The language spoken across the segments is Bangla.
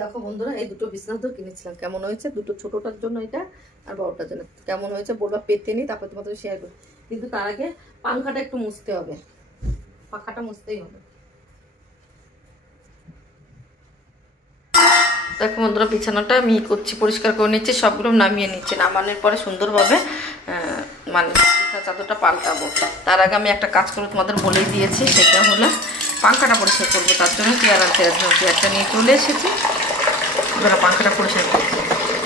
দেখো বন্ধুরা, এই দুটো বিছানা চাদর কিনেছিলাম। কেমন হয়েছে? দুটো ছোটটার জন্য এটা আর বড়টার জন্য। কেমন হয়েছে বলবা, পেতে নি, তারপর তোমাদের শেয়ার করি। কিন্তু তার আগে পাংখাটা একটু মুছতে হবে, পাখাটা মুছতেই হবে। দেখো বন্ধুরা, বিছানাটা আমি করছি, পরিষ্কার করে নিচ্ছি, সবগুলো নামিয়ে নিচ্ছি। নামানোর পরে সুন্দরভাবে মানে বিছানা চাদরটা পাল্টাবো। তার আগে আমি একটা কাজ করে তোমাদের বলেই দিয়েছি, সেটা হলো পাংখাটা পরিষ্কার করবো। তার জন্য চেয়ার আনতে আসলাম, চেয়ারটা নিয়ে চলে এসেছি। এবার পাংখাটা পরিষ্কার করছি।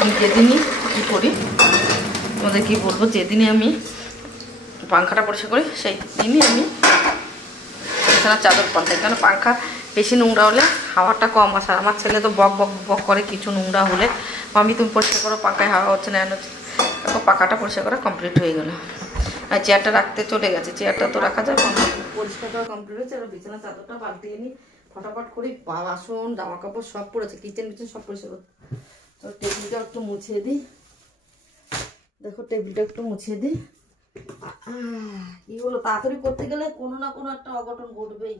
আমি যেদিনই কী করি তোমাদের কী বলবো, যেদিনই আমি পাংখাটা পরিষ্কার করি সেই দিনই আমি বিছানার চাদর পাল্টাই। কারণ পাংখা বেশি নোংরা হলে হাওয়াটা কম আসে। আমার ছেলে তো বক বক বক করে কিছু নোংরা হলে, আমি তুমি পরিষ্কার করো, পাখায় হাওয়া হচ্ছে না, হচ্ছে। তারপর পাখাটা পরিষ্কার করা কমপ্লিট হয়ে গেল। আর চেয়ারটা রাখতে চলে গেছে, চেয়ারটা তো রাখা যায়, পরিষ্কার করা কমপ্লিট হয়েছে। এবার বিছানার চাদরটা পাল্টিয়ে নিই ফটাফট করি। বাসন জামা কাপড় সব পড়েছে, কিচেন সব পরিষ্কার করতে। তো টেবিলটা একটু মুছিয়ে দিই। দেখো টেবিলটা একটু মুছিয়ে দিই। কি হলো, তাড়াতাড়ি করতে গেলে কোনো না কোনো একটা অঘটন ঘটবেই।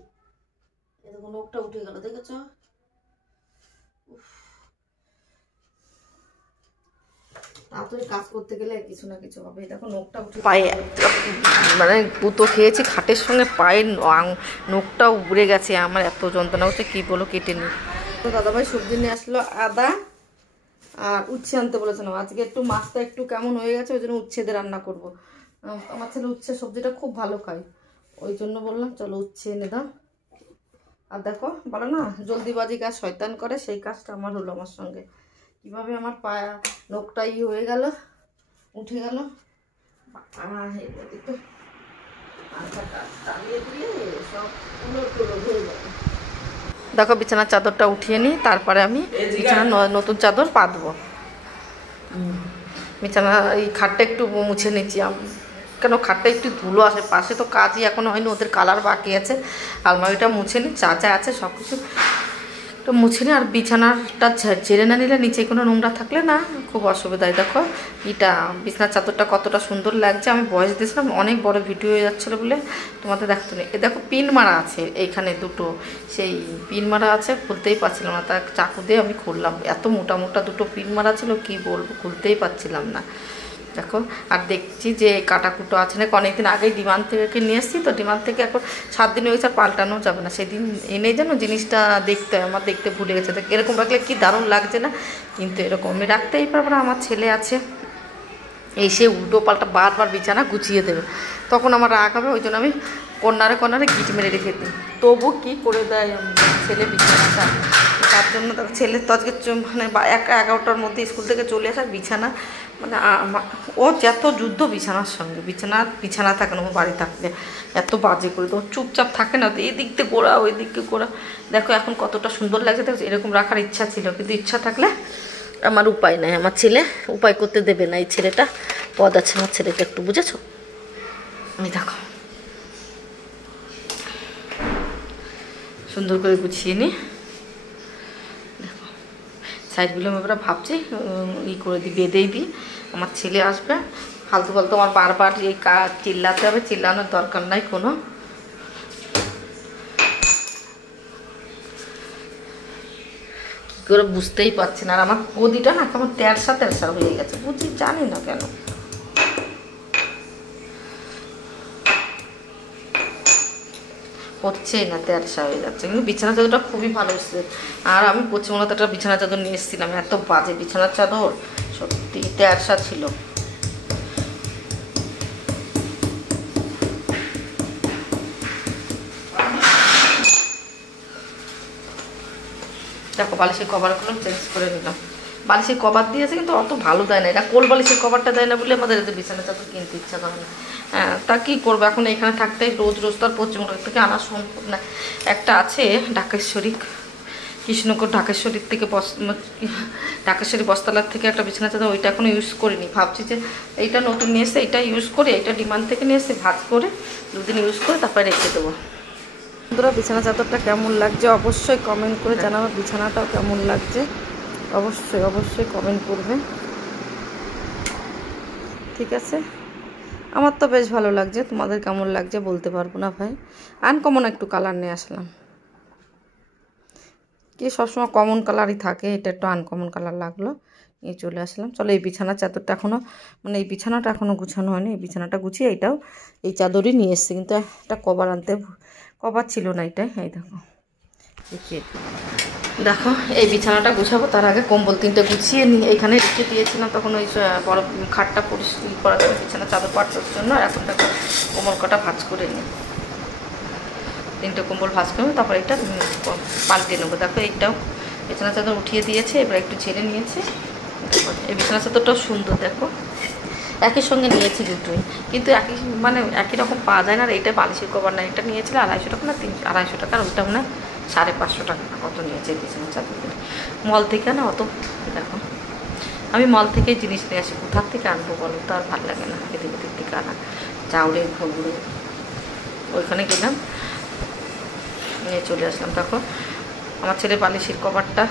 এই দেখো নখটা উঠে গেল, দেখেছ? তাড়াতাড়ি কাজ করতে গেলে কিছু না কিছু হবে। দেখো নখটা উঠে, পায়ে মানে গুঁতো খেয়েছি খাটের সঙ্গে, পায়ের নখটা উবড়ে গেছে। আমার এত যন্ত্রণা হচ্ছে কি বলো, কেটে নি। তো দাদাভাই সবজি নিয়ে আসলো, আদা আর উচ্ছে আনতে বলেছিলাম। আজকে একটু মাছটা একটু কেমন হয়ে গেছে, ওই জন্য উচ্ছে দিয়ে রান্না করবো। আমার ছেলে উচ্ছে সবজিটা খুব ভালো খায়, ওই জন্য বললাম চলো উচ্ছে এনে দাও। আর দেখো বলো না, জলদিবাজি কাজ শয়তান করে, সেই কাজটা আমার হলো আমার সঙ্গে। কিভাবে আমার পায়া নখটা হয়ে গেল, উঠে গেল। দেখো বিছানার চাদরটা উঠিয়ে নিই, তারপরে আমি বিছানার নতুন চাদর পাতবো। বিছানা এই খাটটা একটু মুছে নিচ্ছি, কেন খাটটা একটু ধুলো আসে। পাশে তো কাজই এখনো হয়নি, ওদের কালার বাকি আছে। আলমারিটা মুছে নিই, চা আছে সব কিছু তো মুছে নিই। আর বিছানাটা ঝেড়ে না নিলে নিচে কোনো নোংরা থাকলে না খুব অসুবিধায়। দেখো এটা বিছানার চাদরটা কতটা সুন্দর লাগছে। আমি ভয়েস দিয়েছিলাম, অনেক বড় ভিডিও হয়ে যাচ্ছিলো বলে তোমাদের দেখতে নেই। এ দেখো পিন মারা আছে এইখানে দুটো, সেই পিন মারা আছে, খুলতেই পারছিলাম না। তা চাকু দিয়ে আমি খুললাম, এত মোটা মোটা দুটো পিন মারা ছিল, কি বলবো, খুলতেই পারছিলাম না। দেখো আর দেখছি যে কাটাকুটো আছে না, অনেকদিন আগেই ডিমান্ড থেকে নিয়ে এসেছি, তো ডিমান্ড থেকে এখন 7 দিন হয়েছে, আর পাল্টানো যাবে না। সেদিন এনে যেন জিনিসটা দেখতে হয়, আমার দেখতে ভুলে গেছে। এরকম রাখলে কি দারুণ লাগছে না, কিন্তু এরকম আমি রাখতেই পারবো না। আমার ছেলে আছে, এসে উল্টো পাল্টা বারবার বিছানা গুছিয়ে দেবে, তখন আমার রাগ হবে। ওই জন্য আমি কর্নারে কর্নারে গিট মেরে রেখে দিই। তবু কী করে দেয় ছেলে বিছানাটা, তার জন্য তার ছেলের তো আজকে মানে 11টার মধ্যে স্কুল থেকে চলে আসার বিছানা, মানে ও যত যুদ্ধ বিছানার সঙ্গে, বিছানা থাকে না, ও বাড়ি থাকলে এত বাজে করে, তো চুপচাপ থাকে না, তো এই দিক থেকে গোড়া ওই দিকে গোড়া। দেখো এখন কতটা সুন্দর লাগছে, দেখো এরকম রাখার ইচ্ছা ছিল, কিন্তু ইচ্ছা থাকলে আমার উপায় নাই। আমার ছেলে উপায় করতে দেবে না, এই ছেলেটা পদ আছে আমার ছেলেকে, একটু বুঝেছো? আমি দেখো সুন্দর করে গুছিয়ে নিই। দেখো সাইডগুলো আমি এবার ভাবছি করে দিই, বেঁধেই দিই। আমার ছেলে আসবে, ফালতু ফালতু আমার বারবার এই চিল্লাতে হবে, চিল্লানোর দরকার নাই কোনো। কী করে বুঝতেই পারছি না। আর আমার গদিটা না কেমন তেরসা তেরসা হয়ে গেছে, জানি না কেন। হচ্ছেই না, তেরসা হয়ে যাচ্ছে। কিন্তু বিছানা চাদরটা খুবই ভালো এসেছে। আর আমি পশ্চিমবঙ্গতে একটা বিছানা চাদর নিয়ে এসেছিলাম, এত বাজে বিছানার চাদর, সত্যি তেরসা ছিল। দেখো বালিশের কভারগুলো চেঞ্জ করে নিলাম। বালিশের কভার দিয়েছে কিন্তু অত ভালো দেয় না, এটা কোল বালিশের কভারটা দেয় না বলে আমাদের এত বিছানা চাদর কিনতে ইচ্ছা করে না। হ্যাঁ, তা কী করবো, এখন এখানে থাকতে রোজ রোজ তো আর পশ্চিমবঙ্গ থেকে আনা সম্ভব না। একটা আছে ঢাকেশ্বরী, কৃষ্ণনগর ঢাকেশ্বরীর থেকে ঢাকেশ্বরী বস্তালার থেকে একটা বিছানা চাদর, ওইটা এখনও ইউজ করিনি। ভাবছি যে এইটা নতুন নিয়ে এসে এইটা ইউজ করি, এইটা ডিমান্ড থেকে নিয়ে এসে ভাজ করে 2 দিন ইউজ করে তারপরে রেখে দেবো। বন্ধুরা বিছানা চাদরটা কেমন লাগছে অবশ্যই কমেন্ট করে জানাবো, বিছানাটাও কেমন লাগছে অবশ্যই অবশ্যই কমেন্ট করবে, ঠিক আছে? আমার তো বেশ ভালো লাগছে, তোমাদের কেমন লাগছে বলতে পারবো না ভাই। আনকমন একটু কালার নিয়ে আসলাম। কি সবসময় কমন কালারই থাকে, এটা একটু আনকমন কালার লাগলো, নিয়ে চলে আসলাম। চলো এই বিছানার চাদরটা এখনও মানে এই বিছানাটা এখনও গুছানো হয়নি, এই বিছানাটা গুছিয়ে এইটাও এই চাদরই নিয়ে এসছি, কিন্তু একটা কভার আনতে কভার ছিল না এটাই। এই দেখো দেখিয়ে দেখো এই বিছানাটা গুছাবো, তার আগে কম্বল 3টে গুছিয়ে নিয়ে এইখানে রেখে দিয়েছিলাম, তখন ওই বড় খাটটা পরিষ্কার করার জন্য বিছানা চাদর পাঠার জন্য। এখন দেখো কোমল কটা ভাঁজ করে নিই, 3টে কম্বল ভাঁজ করবো, তারপর এটা পাল্টে নেবো। দেখো এইটাও বিছানা চাদর উঠিয়ে দিয়েছে, এবার একটু ঝেড়ে নিয়েছে। এই বিছানা চাদরটাও সুন্দর, দেখো একই সঙ্গে নিয়েছি দুটোই, কিন্তু একই রকম পাওয়া যায় না। আর এইটা বালিশের কভার না, এটা নিয়েছিল 250 টাকা না 250 টাকা, আর ওইটা মানে 550 টাকা কত নিয়েছে এই বিছানা চাদর। মল থেকে না অত, দেখো আমি মল থেকেই জিনিস নিয়ে আসি, কোথার থেকে আনবো বলো তো, আর ভালো লাগে না এদিক ওদিক থেকে আনা, চাউড়ে ঘুরে ওইখানে গেলাম নিয়ে চলে আসলাম। দেখো আমার ছেলে বালিশের কভারটা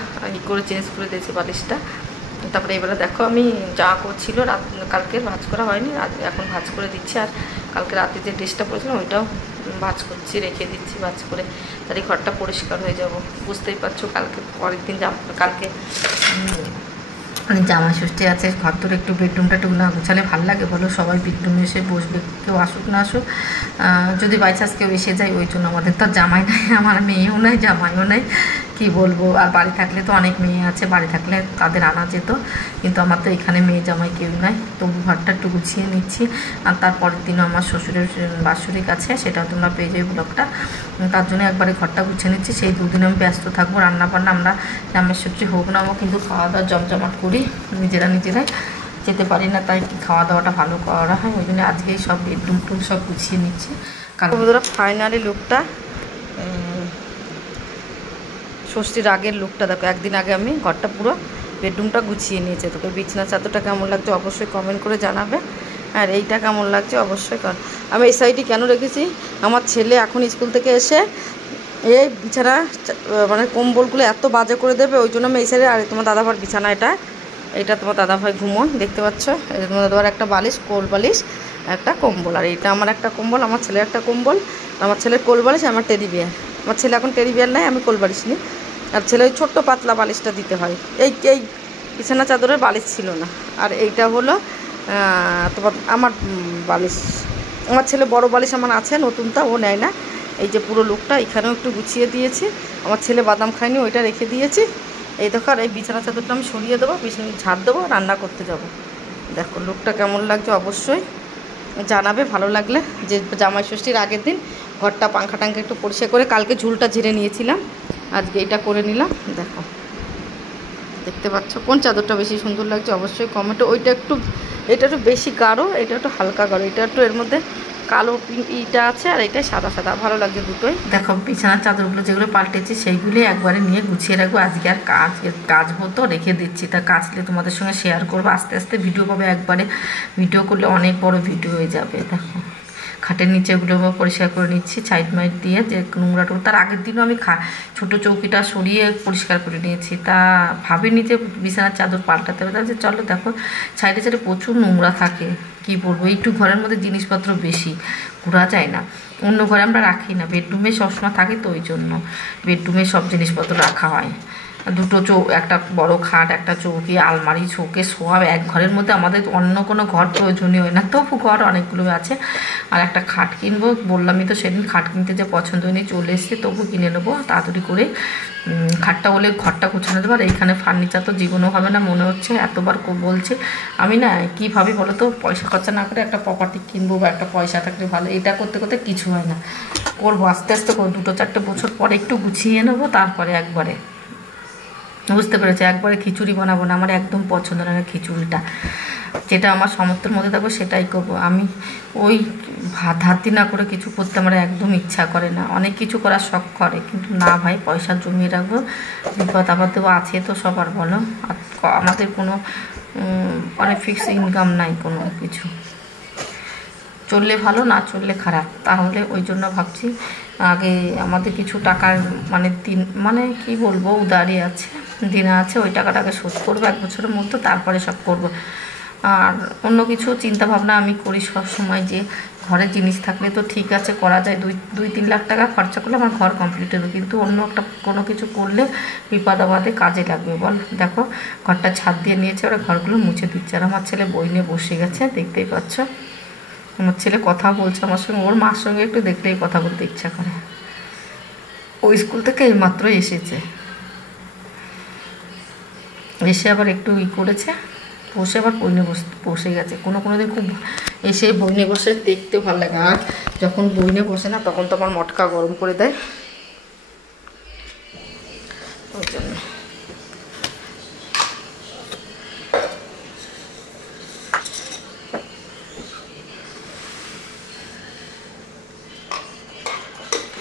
করে চেঞ্জ করে দিয়েছি বালিশটা। তারপরে এবারে দেখো আমি যা করছিল কালকে ভাঁজ করা হয়নি, এখন ভাঁজ করে দিচ্ছি। আর কালকে রাতে যে ড্রেসটা পরেছিলাম ওইটাও ভাঁজ করছি, রেখে দিচ্ছি ভাঁজ করে, তাহলে ঘরটা পরিষ্কার হয়ে যাব। বুঝতেই পারছো কালকে পরের দিন কালকে জামা ষষ্ঠী আছে, ঘর তোর একটু বেডরুমটা একটু না গুছালে ভালো লাগে বলো, সবাই বেডরুমে এসে বসবে, কেউ আসুক না আসুক, যদি বাই চান্স কেউ এসে যায়, ওই জন্য আমাদের তো জামাই নাই, আমার মেয়েও নাই জামাইও নাই, কি বলবো। আর বাড়ি থাকলে তো অনেক মেয়ে আছে, বাড়ি থাকলে তাদের আনা যেত, কিন্তু আমার তো এখানে মেয়ে জামাই কেউ নাই, তবু ঘরটা একটু গুছিয়ে নিচ্ছি। আর তারপরের দিনও আমার শ্বশুরের বাৎসরিক আছে, সেটাও তোমরা পেয়ে যাবে ব্লগটা, তার জন্য একবারে ঘরটা গুছিয়ে নিচ্ছি। সেই দুদিন আমি ব্যস্ত থাকবো, রান্নাবান্না আমরা জামাই ষষ্ঠী হোক না হোক কিন্তু খাওয়া দাওয়া জমজমাট করি, নিজেরাই যেতে পারি না, তাই খাওয়া দাওয়াটা ভালো করা হয়, ওই জন্য আজকেই সব বেডরুম টুম সব গুছিয়ে নিচ্ছি। কারণ ফাইনালি লুকটা ষষ্ঠীর আগের লুকটা দেখো, একদিন আগে আমি ঘরটা পুরো বেডরুমটা গুছিয়ে নিয়েছি। তোকে বিছানা চাদরটা কেমন লাগছে অবশ্যই কমেন্ট করে জানাবে, আর এইটা কেমন লাগছে অবশ্যই আমি এই সাইডে কেন রেখেছি, আমার ছেলে এখন স্কুল থেকে এসে এই বিছানা মানে কম্বলগুলো এত বাজে করে দেবে, ওই জন্য আমি এই সাইডে। আর তোমার দাদাভাই বিছানা এটা তোমার দাদাভাই ঘুমোয়, দেখতে পাচ্ছ, এটা তোমার দাদাভাই একটা বালিশ, কোল বালিশ, একটা কম্বল, আর এটা আমার একটা কম্বল, আমার ছেলের একটা কম্বল, আমার ছেলের কোল বালিশ, আমার টেডি বিয়ার। আমার ছেলে এখন টেডি বিয়ার নাই, আমি কোল বালিশ নিই, আর ছেলে ওই ছোট্ট পাতলা বালিশটা দিতে হয়। এই বিছানা চাদরের বালিশ ছিল না। আর এইটা হলো তোমার আমার বালিশ, আমার ছেলে বড় বালিশ আমার আছে নতুনটা, ও নেয় না। এই যে পুরো লুকটা এখানেও একটু গুছিয়ে দিয়েছি, আমার ছেলে বাদাম খায়নি ওইটা রেখে দিয়েছি। এই দেখো, আর এই বিছানা চাদরটা আমি সরিয়ে দেবো, বিছানা ঝাড় দেবো, রান্না করতে যাব। দেখো লুকটা কেমন লাগছে অবশ্যই জানাবে, ভালো লাগলে। যে জামাই ষষ্ঠীর আগের দিন ঘরটা পাংখা টাঙ্খা একটু পরিষ্কার করে, কালকে ঝুলটা ঝেড়ে নিয়েছিলাম, আজকে এটা করে নিলাম। দেখো দেখতে পাচ্ছ কোন চাদরটা বেশি সুন্দর লাগছে অবশ্যই কমেন্টে। এটা একটু বেশি গাঢ়, এটা একটু হালকা গাঢ়, এটা একটু এর মধ্যে কালো ইটা আছে, আর এটা সাদা সাদা, ভালো লাগছে দুটোই। দেখো বিছানার চাদরগুলো যেগুলো পাল্টেছি সেইগুলি একবারে নিয়ে গুছিয়ে রাখবো, আজকে আর কাচবো তো রেখে দিচ্ছি, তা কাচলে তোমাদের সঙ্গে শেয়ার করবো, আস্তে আস্তে ভিডিও পাবে, একবারে ভিডিও করলে অনেক বড় ভিডিও হয়ে যাবে। দেখো খাটের নিচেগুলো পরিষ্কার করে নিচ্ছি সাইড মাইড দিয়ে, যে নোংরাটা, তার আগের দিনও আমি ছোটো চৌকিটা সরিয়ে পরিষ্কার করে নিয়েছি, তা ভাবিনি যে বিছানার চাদর পাল্টাতে হবে, যে চলো দেখো সাইডে সাইডে প্রচুর নোংরা থাকে, কি বলবো, একটু ঘরের মধ্যে জিনিসপত্র বেশি, ঘোরা যায় না, অন্য ঘরে আমরা রাখি না, বেডরুমে সবসময় থাকি, তো ওই জন্য বেডরুমে সব জিনিসপত্র রাখা হয়। দুটো একটা বড় খাট, একটা চৌকি, আলমারি, শোকে সব এক ঘরের মধ্যে, আমাদের অন্য কোনো ঘর প্রয়োজনীয় হয় না, তবু ঘর অনেকগুলো আছে। আর একটা খাট কিনবো, বললামই তো সেদিন খাট কিনতে যে পছন্দ হয়নি, চলে এসছে, তবু কিনে নেবো তাড়াতাড়ি করে। খাটটা হলে ঘরটা গুছানো দেবো, আর এইখানে ফার্নিচার তো জীবনও হবে না মনে হচ্ছে, এতবার বলছে আমি না, কী ভাবি বলো তো, পয়সা খরচা না করে একটা প্রপার্টি কিনবো, বা একটা পয়সা থাকলে ভালো, এটা করতে করতে কিছু হয় না, করবো আস্তে আস্তে করবো, 2-4 বছর পরে একটু গুছিয়ে নেবো, তারপরে একবারে। বুঝতে পেরেছি, একবারে খিচুড়ি বানাবো না, আমার একদম পছন্দ না খিচুড়িটা, যেটা আমার সামর্থ্যের মধ্যে থাকবো সেটাই করবো। আমি ওই ধাতি না করে কিছু করতে আমার একদম ইচ্ছা করে না, অনেক কিছু করার শখ করে, কিন্তু না ভাই, পয়সা জমিয়ে রাখবো, বিপদ আপদ তো আছে তো সবার, বলো, আমাদের কোনো মানে ফিক্স ইনকাম নাই কোনো কিছু, চললে ভালো, না চললে খারাপ, তাহলে ওই জন্য ভাবছি আগে আমাদের কিছু টাকার মানে কি বলবো, উদারি আছে, দিনা আছে, ওই টাকাটাকে শোধ করবো 1 বছরের মধ্যে, তারপরে সব করব। আর অন্য কিছু চিন্তা ভাবনা আমি করি সব সময়, যে ঘরে জিনিস থাকলে তো ঠিক আছে, করা যায়, 2-3 লাখ টাকা খরচা করলে আমার ঘর কমপ্লিট হবে, কিন্তু অন্য একটা কোনো কিছু করলে বিপদ আপদে কাজে লাগবে বল। দেখো ঘরটা ছাদ দিয়ে নিয়েছে, ওরা ঘরগুলো মুছে দিচ্ছে, আর আমার ছেলে বই নিয়ে বসে গেছে, দেখতেই পাচ্ছ। আমার ছেলে কথা বলছে আমার সঙ্গে, ওর মার সঙ্গে একটু দেখলেই কথা বলতে ইচ্ছা করে। ওই স্কুল থেকে এইমাত্র এসেছে, এসে আবার একটু করেছে, বসে আবার বই নিয়ে বসে গেছে। কোনো দিন খুব এসে বই নিয়ে বসে দেখতে ভালো লাগে, আর যখন বই নিয়ে বসে না তখন তো আমার মটকা গরম করে দেয়, ওই জন্য।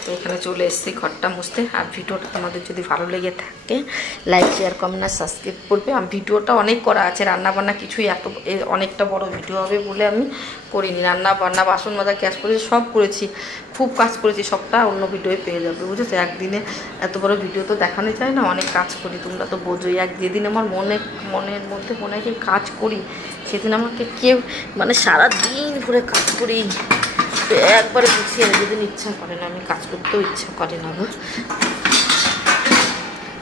তো এখানে চলে এসেছি ঘরটা মুছতে। আর ভিডিওটা তোমাদের যদি ভালো লেগে থাকে লাইক শেয়ার কমেন্ট আর সাবস্ক্রাইব করবে। আমি ভিডিওটা অনেক করা আছে, রান্নাবান্না কিছুই অনেকটা বড় ভিডিও হবে বলে আমি করিনি। রান্নাবান্না, বাসন মাজা, গ্যাস করেছি, সব করেছি, খুব কাজ করেছি, সবটা অন্য ভিডিওয় পেয়ে যাবে, বুঝেছো। একদিনে এত বড় ভিডিও তো দেখানো যায় না, অনেক কাজ করি, তোমরা তো বোঝোই। যেদিন আমার মনের মধ্যে মনে হয় কাজ করি, সেদিন আমাকে কেউ মানে সারাদিন ধরে কাজ করি, একবারে গুছিয়ে যেদিন ইচ্ছা করে না, আমি কাজ করতেও ইচ্ছা করে না গো।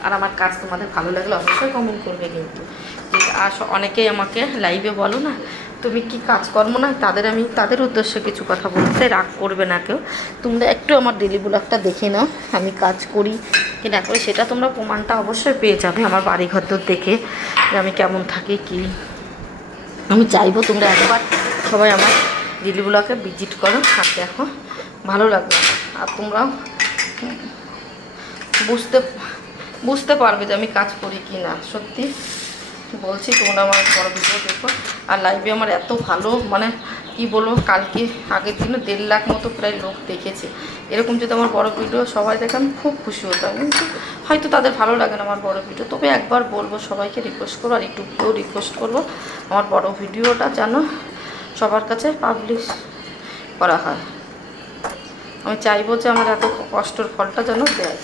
আর আমার কাজ তোমাদের ভালো লাগলে অবশ্যই কমেন্ট করবে, কিন্তু অনেকেই আমাকে লাইভে বলো না তুমি কি কাজকর্ম না, তাদের উদ্দেশ্যে কিছু কথা বলতে, রাগ করবে না কেউ। তোমরা একটু আমার ডেলি ব্লগটা দেখে নাও, আমি কাজ করি কি না করি, সেটা তোমরা প্রমাণটা অবশ্যই পেয়ে যাবে আমার বাড়িঘর তো দেখে, যে আমি কেমন থাকি কি। আমি চাইবো তোমরা একবার সবাই আমার ডেলি ব্লগে ভিজিট করো, আর দেখো, ভালো লাগবে। আর তোমরাও বুঝতে পারবে যে আমি কাজ করি কি না। সত্যি বলছি, তোমরা আমার বড় ভিডিও দেখো। আর লাইভে আমার এত ভালো মানে কি বলবো, কালকে আগের দিনে 1.5 লাখ মতো প্রায় লোক দেখেছে। এরকম যদি আমার বড় ভিডিও সবাই দেখে আমি খুব খুশি হতাম, কিন্তু হয়তো তাদের ভালো লাগে না আমার বড় ভিডিও। তবে একবার বলবো, সবাইকে রিকোয়েস্ট করবো, আর ইউটিউবকেও রিকোয়েস্ট করবো, আমার বড় ভিডিওটা যেন সবার কাছে পাবলিশ করা হয়। আমি চাইবো যে আমার এত কষ্টের ফলটা যেন দেয়।